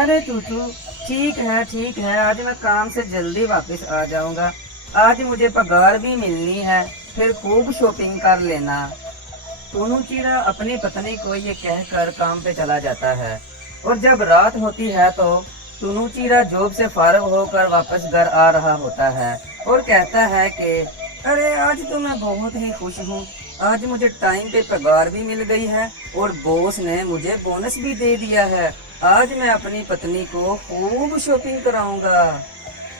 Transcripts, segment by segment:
अरे चूचू, ठीक है, आज मैं काम से जल्दी वापस आ जाऊंगा। आज मुझे पगार भी मिलनी है, फिर खूब शॉपिंग कर लेना। टूनू चीरा अपनी पत्नी को ये कहकर काम पे चला जाता है और जब रात होती है तो टूनू चीरा जॉब से फारग होकर वापस घर आ रहा होता है और कहता है कि अरे आज तो मैं बहुत ही खुश हूँ। आज मुझे टाइम पे पगार भी मिल गई है और बॉस ने मुझे बोनस भी दे दिया है। आज मैं अपनी पत्नी को खूब शॉपिंग कराऊंगा।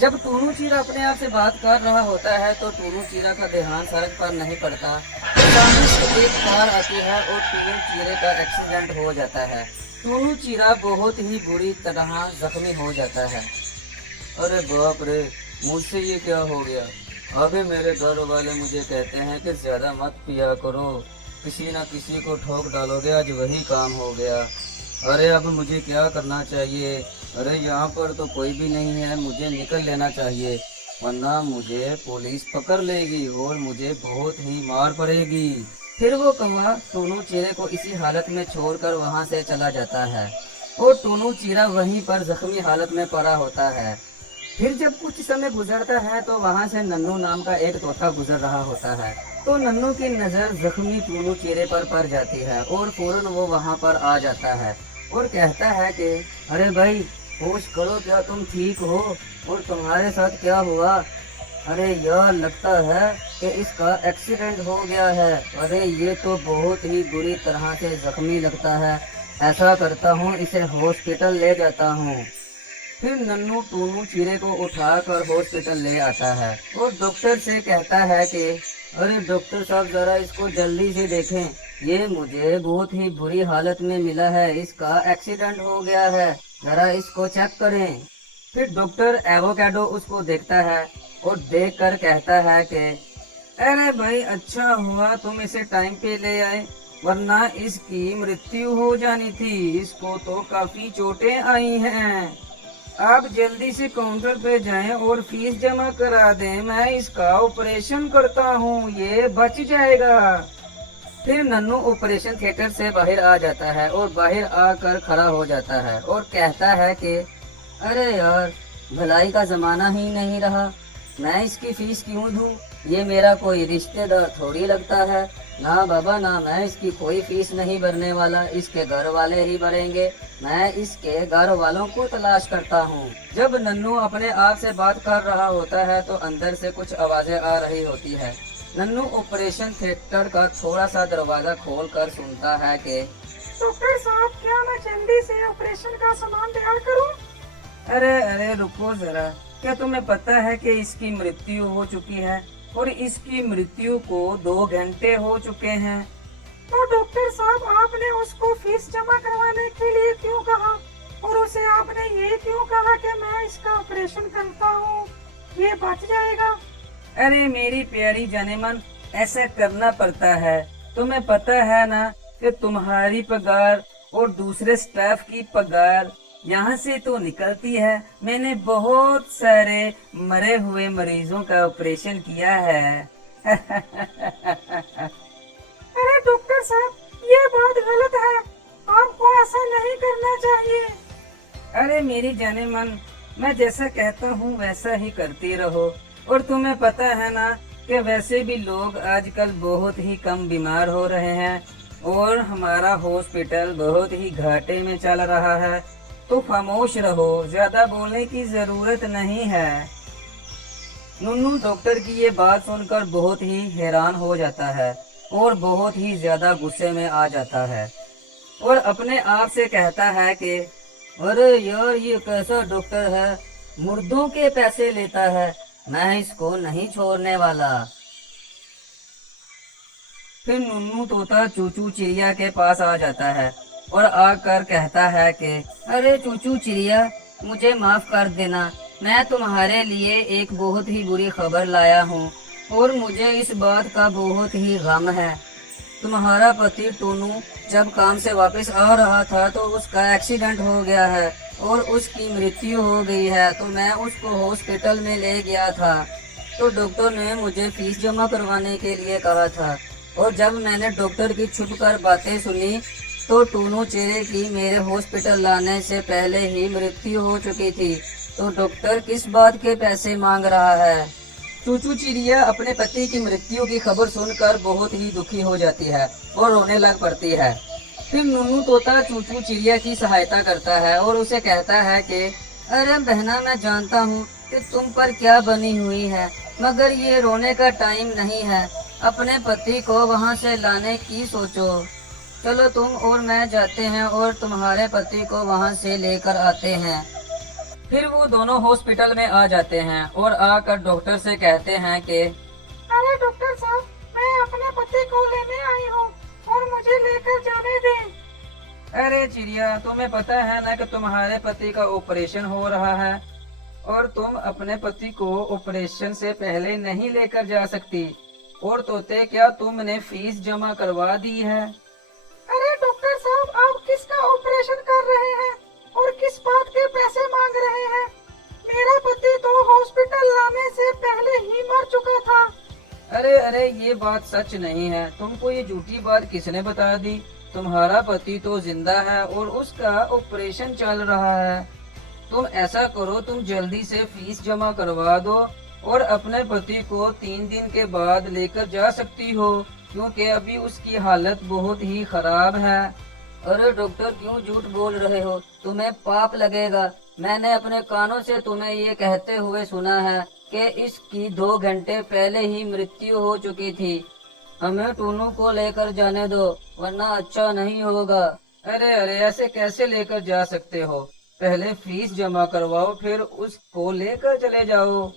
जब टूनू चीरा अपने आप से बात कर रहा होता है तो टूनू चीरा का ध्यान सड़क पर नहीं पड़ता। सामने से एक कार आती है और टूनू चीरे का एक्सीडेंट हो जाता है। टूनू चीरा बहुत ही बुरी तरह जख्मी हो जाता है। अरे बाप रे, मुझसे ये क्या हो गया। अभी मेरे घर वाले मुझे कहते हैं कि ज्यादा मत पिया करो, किसी ना किसी को ठोक डालोगे, आज वही काम हो गया। अरे अब मुझे क्या करना चाहिए। अरे यहाँ पर तो कोई भी नहीं है, मुझे निकल लेना चाहिए वरना मुझे पुलिस पकड़ लेगी और मुझे बहुत ही मार पड़ेगी। फिर वो कौवा टूनू चीरे को इसी हालत में छोड़कर वहाँ से चला जाता है और टूनू चीरा वहीं पर जख्मी हालत में पड़ा होता है। फिर जब कुछ समय गुजरता है तो वहाँ से नन्नू नाम का एक तोता गुजर रहा होता है। तो नन्नू की नज़र जख्मी टूनू चीरे पर पड़ जाती है और फौरन वो वहाँ पर आ जाता है और कहता है कि अरे भाई, होश करो, क्या तुम ठीक हो और तुम्हारे साथ क्या हुआ। अरे यार, लगता है कि इसका एक्सीडेंट हो गया है। अरे ये तो बहुत ही बुरी तरह से जख्मी लगता है। ऐसा करता हूँ, इसे हॉस्पिटल ले जाता हूँ। फिर नन्नू टूनू चीरे को उठाकर हॉस्पिटल ले आता है और डॉक्टर से कहता है कि अरे डॉक्टर साहब, जरा इसको जल्दी से देखें, ये मुझे बहुत ही बुरी हालत में मिला है, इसका एक्सीडेंट हो गया है, जरा इसको चेक करें। फिर डॉक्टर एवोकाडो उसको देखता है और देखकर कहता है कि अरे भाई, अच्छा हुआ तुम इसे टाइम पे ले आए, वरना इसकी मृत्यु हो जानी थी। इसको तो काफी चोटें आई हैं। आप जल्दी से काउंटर पे जाएं और फीस जमा करा दें, मैं इसका ऑपरेशन करता हूँ, ये बच जाएगा। फिर नन्नू ऑपरेशन थिएटर से बाहर आ जाता है और बाहर आकर खड़ा हो जाता है और कहता है कि अरे यार, भलाई का जमाना ही नहीं रहा, मैं इसकी फीस क्यों दूं। ये मेरा कोई रिश्तेदार थोड़ी लगता है। ना बाबा, ना, मैं इसकी कोई फीस नहीं भरने वाला, इसके घर वाले ही भरेंगे। मैं इसके घर वालों को तलाश करता हूँ। जब नन्नू अपने आप से बात कर रहा होता है तो अंदर से कुछ आवाजें आ रही होती है। नन्नू ऑपरेशन थिएटर का थोड़ा सा दरवाजा खोलकर सुनता है कि डॉक्टर साहब, क्या मैं जल्दी से ऑपरेशन का सामान तैयार करूं? अरे अरे रुको जरा, क्या तुम्हें पता है कि इसकी मृत्यु हो चुकी है और इसकी मृत्यु को 2 घंटे हो चुके हैं। तो डॉक्टर साहब, आपने उसको फीस जमा करवाने के लिए क्यों कहा और उसे आपने ये क्यों कहा कि मैं इसका ऑपरेशन करता हूँ, ये बच जाएगा? अरे मेरी प्यारी जानेमन, ऐसा करना पड़ता है। तुम्हें पता है ना कि तुम्हारी पगार और दूसरे स्टाफ की पगार यहाँ से तो निकलती है। मैंने बहुत सारे मरे हुए मरीजों का ऑपरेशन किया है। अरे डॉक्टर साहब, ये बात गलत है, आपको ऐसा नहीं करना चाहिए। अरे मेरी जाने मन, मैं जैसा कहता हूँ वैसा ही करती रहो। और तुम्हें पता है ना कि वैसे भी लोग आजकल बहुत ही कम बीमार हो रहे हैं और हमारा हॉस्पिटल बहुत ही घाटे में चल रहा है। तो खामोश रहो, ज्यादा बोलने की जरूरत नहीं है। नुन्नू डॉक्टर की ये बात सुनकर बहुत ही हैरान हो जाता है और बहुत ही ज्यादा गुस्से में आ जाता है और अपने आप से कहता है कि अरे यार, ये कैसा डॉक्टर है, मुर्दों के पैसे लेता है, मैं इसको नहीं छोड़ने वाला। फिर नुन्नू तोता चूचू चिड़िया के पास आ जाता है और आकर कहता है कि अरे चूचू चिड़िया, मुझे माफ कर देना, मैं तुम्हारे लिए एक बहुत ही बुरी खबर लाया हूँ और मुझे इस बात का बहुत ही गम है। तुम्हारा पति टूनू जब काम से वापस आ रहा था तो उसका एक्सीडेंट हो गया है और उसकी मृत्यु हो गई है। तो मैं उसको हॉस्पिटल में ले गया था तो डॉक्टर ने मुझे फीस जमा करवाने के लिए कहा था और जब मैंने डॉक्टर की छुपकर बातें सुनी तो टूनू चिड़िया की मेरे हॉस्पिटल लाने से पहले ही मृत्यु हो चुकी थी, तो डॉक्टर किस बात के पैसे मांग रहा है। चूचू चिड़िया अपने पति की मृत्यु की खबर सुनकर बहुत ही दुखी हो जाती है और रोने लग पड़ती है। फिर नूनू तोता चूचू चिड़िया की सहायता करता है और उसे कहता है कि अरे बहना, मैं जानता हूँ कि तुम पर क्या बनी हुई है, मगर ये रोने का टाइम नहीं है। अपने पति को वहाँ से लाने की सोचो। चलो तुम और मैं जाते हैं और तुम्हारे पति को वहाँ से लेकर आते हैं। फिर वो दोनों हॉस्पिटल में आ जाते हैं और आकर डॉक्टर से कहते हैं कि अरे डॉक्टर साहब, मैं अपने पति को लेने आई हूँ और मुझे लेकर जाने दें। अरे चिड़िया, तुम्हें पता है ना कि तुम्हारे पति का ऑपरेशन हो रहा है और तुम अपने पति को ऑपरेशन से पहले नहीं लेकर जा सकती। और तोते, क्या तुमने फीस जमा करवा दी है? अरे डॉक्टर साहब, आप किसका ऑपरेशन कर रहे हैं और किस बात के पैसे मांग रहे हैं? मेरा पति तो हॉस्पिटल लाने से पहले ही मर चुका था। अरे ये बात सच नहीं है। तुमको ये झूठी बात किसने बता दी? तुम्हारा पति तो जिंदा है और उसका ऑपरेशन चल रहा है। तुम ऐसा करो, तुम जल्दी से फीस जमा करवा दो और अपने पति को 3 दिन के बाद लेकर जा सकती हो, क्योंकि अभी उसकी हालत बहुत ही खराब है। अरे डॉक्टर, क्यों झूठ बोल रहे हो? तुम्हें पाप लगेगा। मैंने अपने कानों से तुम्हें ये कहते हुए सुना है कि इसकी 2 घंटे पहले ही मृत्यु हो चुकी थी। हमें टूनू को लेकर जाने दो, वरना अच्छा नहीं होगा। अरे ऐसे कैसे लेकर जा सकते हो? पहले फीस जमा करवाओ, फिर उसको लेकर चले जाओ।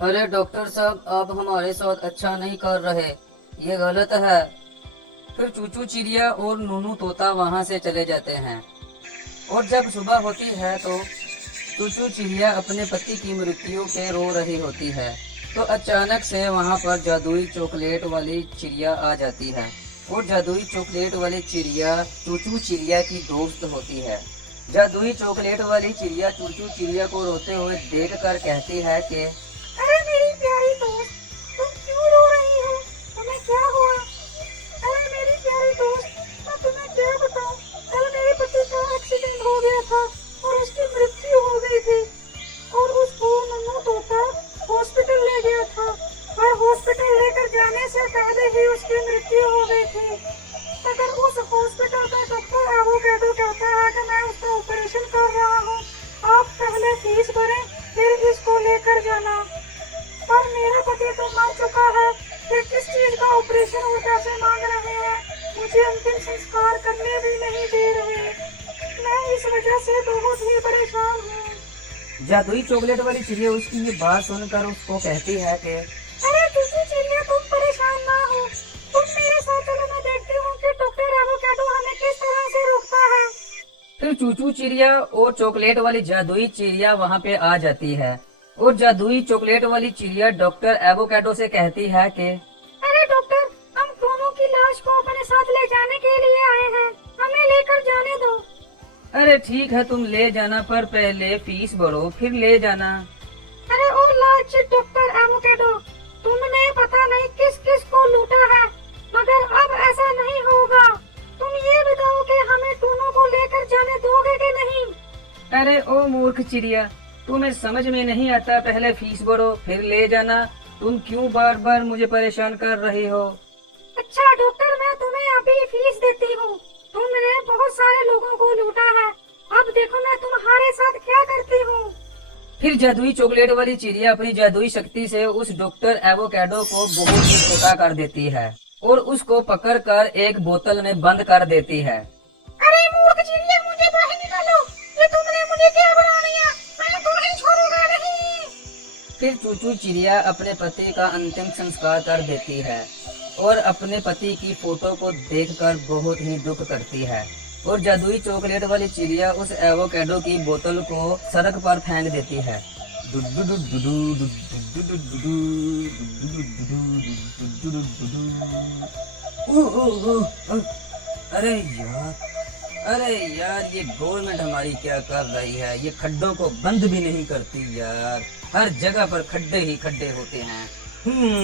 अरे डॉक्टर साहब, आप हमारे साथ अच्छा नहीं कर रहे, ये गलत है। फिर चूचू चिड़िया और नूनू तोता वहाँ से चले जाते हैं और जब सुबह होती है तो चूचू चिड़िया अपने पति की मृत्यु पे रो रही होती है। तो अचानक से वहाँ पर जादुई चॉकलेट वाली चिड़िया आ जाती है और जादुई चॉकलेट वाली चिड़िया चूचू चिड़िया की दोस्त होती है। जादुई चॉकलेट वाली चिड़िया चूचू चिड़िया को रोते हुए देखकर कहती है कि अरे मेरी प्यारी दोस्त, तुम क्यों रो रही हो? तुम्हें क्या हुआ? अरे मेरी प्यारी दोस्त, मैं तुम्हें क्या बताऊं? कल मेरे पति का एक्सीडेंट हो गया था और उसकी मृत्यु हो गई थी और उसको नन्नू तोता हॉस्पिटल ले गया था और हॉस्पिटल लेकर जाने से पहले ही उसकी मृत्यु हो गई थी। मगर उस हॉस्पिटल का डॉक्टर एवोकाडो कहता है कि मैं उसका ऑपरेशन कर रहा हूँ, आप पहले फीस भरें फिर इसको लेकर जाना। पर मेरा पति तो मर चुका है, ये किस चीज का ऑपरेशन और पैसे मांग रहे हैं? मुझे अंतिम संस्कार करने भी नहीं दे रहे। मैं इस वजह से बहुत ही परेशान हूँ। जादुई चॉकलेट वाली चिड़िया उसकी ये बात सुनकर उसको कहती है कि अरे चूचू चिड़िया, तुम परेशान ना हो, तुम मेरे साथ चलो, मैं देखती हूँ कि डॉक्टर एवोकाडो हमें किस तरह से रोकता है। फिर चूचू चिड़िया और चॉकलेट वाली जादुई चिड़िया वहाँ पे आ जाती है और जादुई चॉकलेट वाली चिड़िया डॉक्टर एवोकाडो से कहती है कि अरे डॉक्टर, हम दोनों की लाश को अपने साथ ले जाने के लिए आए हैं, हमें लेकर जाने दो। अरे ठीक है, तुम ले जाना, पर पहले फीस भरो फिर ले जाना। अरे ओ लालची डॉक्टर एवोकाडो, तुमने पता नहीं किस किस को लूटा है, मगर अब ऐसा नहीं होगा। तुम ये बताओ कि हमें दोनों को लेकर जाने दोगे कि नहीं? अरे ओ मूर्ख चिड़िया, तुम्हें समझ में नहीं आता, पहले फीस भरो फिर ले जाना। तुम क्यों बार बार मुझे परेशान कर रही हो? अच्छा डॉक्टर, मैं तुम्हें अभी फीस देती हूँ। तुमने बहुत सारे लोगों को लूटा है, अब देखो मैं तुम्हारे साथ क्या करती हूँ। फिर जादुई चॉकलेट वाली चिड़िया अपनी जादुई शक्ति से उस डॉक्टर एवोकाडो को बहुत ही छोटा कर देती है और उसको पकड़कर एक बोतल में बंद कर देती है। अरे मूर्ख चिड़िया, मुझे बाहर निकालो, ये तुमने मुझे क्या बना लिया? मैं तुम्हें छोड़ूंगा नहीं। फिर चूचू चिड़िया अपने पति का अंतिम संस्कार कर देती है और अपने पति की फोटो को देखकर बहुत ही दुख करती है और जादुई चॉकलेट वाली चिड़िया उस एवोकाडो की बोतल को सड़क पर फेंक देती है। अरे यार ये गवर्नमेंट हमारी क्या कर रही है? ये खड्डों को बंद भी नहीं करती यार, हर जगह पर खड्डे ही खड्डे होते हैं।